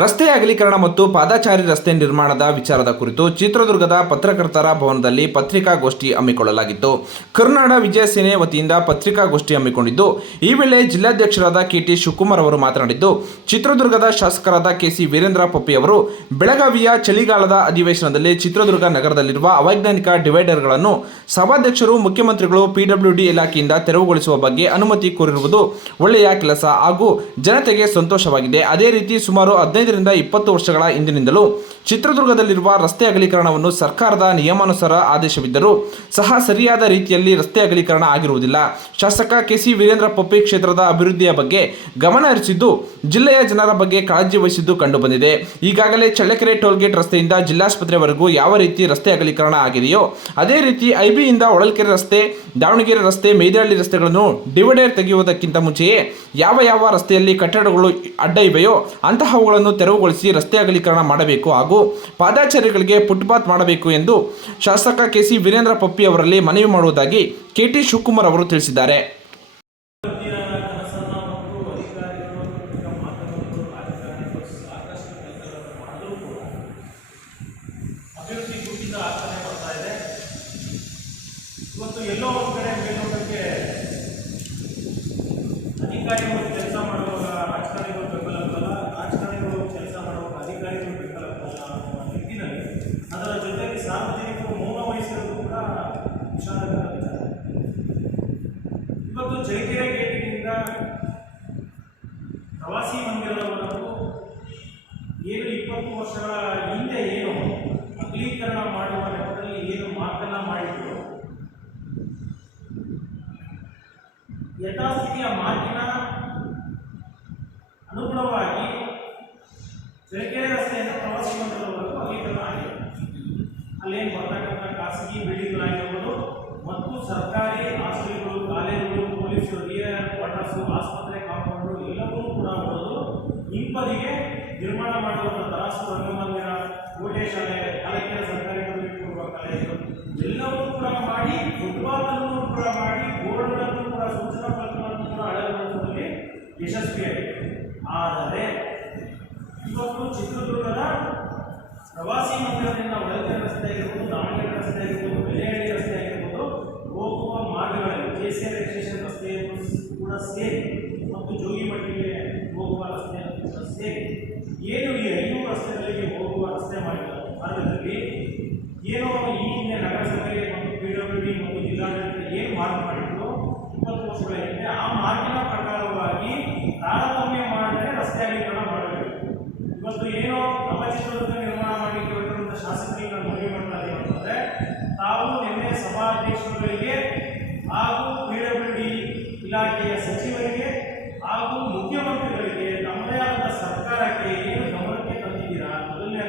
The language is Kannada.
ರಸ್ತೆ ಅಗಲೀಕರಣ ಮತ್ತು ಪಾದಚಾರಿ ರಸ್ತೆ ನಿರ್ಮಾಣದ ವಿಚಾರದ ಕುರಿತು ಚಿತ್ರದುರ್ಗದ ಪತ್ರಕರ್ತರ ಭವನದಲ್ಲಿ ಪತ್ರಿಕಾಗೋಷ್ಠಿ ಹಮ್ಮಿಕೊಳ್ಳಲಾಗಿತ್ತು. ಕರುನಾಡ ವಿಜಯ ಸೇನೆ ವತಿಯಿಂದ ಪತ್ರಿಕಾಗೋಷ್ಠಿ ಹಮ್ಮಿಕೊಂಡಿದ್ದು, ಈ ವೇಳೆ ಜಿಲ್ಲಾಧ್ಯಕ್ಷರಾದ ಕೆಟಿ ಶಿವಕುಮಾರ್ ಅವರು ಮಾತನಾಡಿದ್ದು, ಚಿತ್ರದುರ್ಗದ ಶಾಸಕರಾದ ಕೆಸಿ ವೀರೇಂದ್ರ ಪೊಪ್ಪಿ ಅವರು ಬೆಳಗಾವಿಯ ಚಳಿಗಾಲದ ಅಧಿವೇಶನದಲ್ಲಿ ಚಿತ್ರದುರ್ಗ ನಗರದಲ್ಲಿರುವ ಅವೈಜ್ಞಾನಿಕ ಡಿವೈಡರ್ಗಳನ್ನು ಸಭಾಧ್ಯಕ್ಷರು, ಮುಖ್ಯಮಂತ್ರಿಗಳು ಪಿಡಬ್ಲ್ಯೂಡಿ ಇಲಾಖೆಯಿಂದ ತೆರವುಗೊಳಿಸುವ ಬಗ್ಗೆ ಅನುಮತಿ ಕೋರಿರುವುದು ಒಳ್ಳೆಯ ಕೆಲಸ ಹಾಗೂ ಜನತೆಗೆ ಸಂತೋಷವಾಗಿದೆ. ಅದೇ ರೀತಿ ಸುಮಾರು 15-20 ವರ್ಷಗಳ ಹಿಂದಿನಿಂದಲೂ ಚಿತ್ರದುರ್ಗದಲ್ಲಿರುವ ರಸ್ತೆ ಅಗಲೀಕರಣವನ್ನು ಸರ್ಕಾರದ ನಿಯಮಾನುಸಾರ ಆದೇಶವಿದ್ದರೂ ಸಹ ಸರಿಯಾದ ರೀತಿಯಲ್ಲಿ ರಸ್ತೆ ಅಗಲೀಕರಣ ಆಗಿರುವುದಿಲ್ಲ. ಶಾಸಕ ಕೆಸಿ ವೀರೇಂದ್ರ ಪೊಪ್ಪಿ ಕ್ಷೇತ್ರದ ಅಭಿವೃದ್ಧಿಯ ಬಗ್ಗೆ ಗಮನ ಹರಿಸಿದ್ದು, ಜಿಲ್ಲೆಯ ಜನರ ಬಗ್ಗೆ ಕಾಳಜಿ ವಹಿಸಿದ್ದು ಕಂಡುಬಂದಿದೆ. ಈಗಾಗಲೇ ಚಳ್ಳಕೆರೆ ಟೋಲ್ಗೇಟ್ ರಸ್ತೆಯಿಂದ ಜಿಲ್ಲಾಸ್ಪತ್ರೆವರೆಗೂ ಯಾವ ರೀತಿ ರಸ್ತೆ ಅಗಲೀಕರಣ ಆಗಿದೆಯೋ ಅದೇ ರೀತಿ ಐಬಿಯಿಂದ ಹೊಳಲ್ಕೆರೆ ರಸ್ತೆ, ದಾವಣಗೆರೆ ರಸ್ತೆ, ಮೇದಹಳ್ಳಿ ರಸ್ತೆಗಳನ್ನು ಡಿವೈಡರ್ ತೆಗೆಯುವುದಕ್ಕಿಂತ ಮುಂಚೆಯೇ ಯಾವ ರಸ್ತೆಯಲ್ಲಿ ಕಟ್ಟಡಗಳು ಅಡ್ಡ ಇವೆಯೋ ಅಂತಹವುಗಳನ್ನು ತೆರವುಗೊಳಿಸಿ ರಸ್ತೆ ಅಗಲೀಕರಣ ಮಾಡಬೇಕು ಹಾಗೂ ಪಾದಚಾರಿಗಳಿಗೆ ಫುಟ್ಪಾತ್ ಮಾಡಬೇಕು ಎಂದು ಶಾಸಕ ಕೆಸಿ ವೀರೇಂದ್ರ ಪೊಪ್ಪಿ ಅವರಲ್ಲಿ ಮನವಿ ಮಾಡುವುದಾಗಿ ಕೆಟಿ ಶಿವಕುಮಾರ್ ಅವರು ತಿಳಿಸಿದ್ದಾರೆ. ಎಲ್ಲೋ ಒಂದು ಕಡೆ ಮೇಲ್ನೋಟಕ್ಕೆ ಅಧಿಕಾರಿಗಳು ಕೆಲಸ ಮಾಡುವಾಗ ರಾಜಕಾರಣಿಗಳು ಬೆಂಬಲ ಬರಲ್ಲ, ರಾಜಕಾರಣಿಗಳು ಕೆಲಸ ಮಾಡುವಾಗ ಅಧಿಕಾರಿಗಳು ಬೆಂಬಲ ಬರಲ್ಲ ಅನ್ನೋ ನಿಟ್ಟಿನಲ್ಲಿ ಅದರ ಜೊತೆಗೆ ಸಾರ್ವಜನಿಕರು ಮೌನ ವಹಿಸಿರೋದು ಕೂಡ ವಿಷಾದಕರ ವಿಚಾರ. ಇವತ್ತು ಚಳ್ಳಕೆರೆ ಗೇಟಿನಿಂದ ಪ್ರವಾಸಿ ಮಂದಿರದವರೆಗೂ ಏನು 20 ವರ್ಷಗಳ ಹಿಂದೆ ಏನು ಅಗಲೀಕರಣ ಮಾಡುವ ನೆಪದಲ್ಲಿ ಏನು ಮಾತನ್ನ ಮಾಡಿದ್ರು, ಯಥಾಸ್ಥಿತಿಯ ಮಾತಿನ ಅನುಗುಣವಾಗಿ ಚಳ್ಳಕೆರೆ ರಸ್ತೆಯಿಂದ ಪ್ರವಾಸಿ ಮಂದಿರದವರೆಗೂ ಅಗಲೀಕರಣ ಆಗಿದೆ. ಅಲ್ಲೇನು ಬರ್ತಕ್ಕಂಥ ಖಾಸಗಿ ಬಿಲ್ಡಿಂಗ್ಗಳಾಗಿರ್ಬೋದು ಮತ್ತು ಸರ್ಕಾರಿ ಆಸ್ಪತ್ರೆಗಳು, ಕಾಲೇಜುಗಳು, ಪೊಲೀಸರು, ಕ್ವಾರ್ಟರ್ಸು, ಆಸ್ಪತ್ರೆ ಕಾಂಪೌಂಡು ಎಲ್ಲವೂ ಕೂಡ ಹೊಡೆದು ಹಿಂಬದಿಗೆ ನಿರ್ಮಾಣ ಮಾಡಿರುವಂಥ ತರಾಸು, ರಂಗಮಂದಿರ, ಕೋಟೆ ಶಾಲೆ, ಕಾಲೇಜಿನ ಸರ್ಕಾರಿ ಪದವಿ ಪೂರ್ವ ಕಾಲೇಜು ಎಲ್ಲವೂ ಕೂಡ ಮಾಡಿ, ಫುಟ್ಬಾಲ್ ಕೂಡ ಮಾಡಿ, ಬೋರ್ಡ್ಗಳನ್ನು ಕೂಡ, ಸೂಚನಾ ಫಲಕಗಳನ್ನು ಕೂಡ ಅಳವಡಿಸುವಲ್ಲಿ ಯಶಸ್ವಿಯಾಗಿದೆ. ಆದರೆ ಇವತ್ತು ಚಿತ್ರದುರ್ಗದ ಪ್ರವಾಸಿ ಮಂದಿರದಿಂದ ಹೊಳಲ್ಕೆರೆ ರಸ್ತೆ ಆಗಿರ್ಬೋದು, ದಾವಣಗೆರೆ ರಸ್ತೆ ಆಗಿರ್ಬೋದು, ಬೆಳೆಹಳ್ಳಿ ರಸ್ತೆ ಆಗಿರ್ಬೋದು, ಹೋಗುವ ಮಾರ್ಗಗಳಲ್ಲಿ ಕೆಸಿಆರ್ ಎಕ್ಸ್ಟೇಷನ್ ರಸ್ತೆ ಕೂಡ ಸೇರಿ ಮತ್ತು ಜೋಗಿಮಟ್ಟಿಗೆ ಹೋಗುವ ರಸ್ತೆ ಕೂಡ ಸೇರಿ ಏನು ಈ 5 ರಸ್ತೆಗಳಿಗೆ ಹೋಗುವ ರಸ್ತೆ ಮಾರ್ಗದಲ್ಲಿ ಏನೋ ಈ ಹಿಂದೆ ನಗರಸಭೆ ಮತ್ತು ಪಿಡಬ್ಲ್ಯೂಡಿ ಮತ್ತು ಜಿಲ್ಲಾಡಳಿತ ಏನು ಮಾರ್ಕ್ ಮಾಡಿದ್ರು 20 ವರ್ಷಗಳ ಹಿಂದೆ, ಆ ಮಾರ್ಕಿನ ಪ್ರಕಾರವಾಗಿ ತಾರತಮ್ಯ ಮಾಡಿದರೆ ರಸ್ತೆ ಅಗಲೀಕರಣ ಮಾಡಬೇಕು. ಇವತ್ತು ಏನೋ ನಮ್ಮ ಚಿತ್ರದುರ್ಗ ನಿರ್ಮಾಣ ಮಾಡಲಿಕ್ಕೆ ಹೊರಟಿರುವಂಥ ಶಾಸಕರಿಗೆ ನಾನು ಮನವಿ ಮಾಡ್ತಾ ಇದ್ದೀವಿ ಅಂತಂದರೆ, ತಾವು ನಿನ್ನೆ ಸಭಾಧ್ಯಕ್ಷರುಗಳಿಗೆ ಹಾಗೂ ಪಿಡಬ್ಲ್ಯೂಡಿ ಇಲಾಖೆಯ ಸಚಿವರಿಗೆ ಹಾಗೂ ಮುಖ್ಯಮಂತ್ರಿಗಳಿಗೆ ತಮ್ಮದೇ ಆದ ಸರ್ಕಾರಕ್ಕೆ ಏನು ಗಮನಕ್ಕೆ ತಂದಿದ್ದೀರಾ, ಮೊದಲನೇ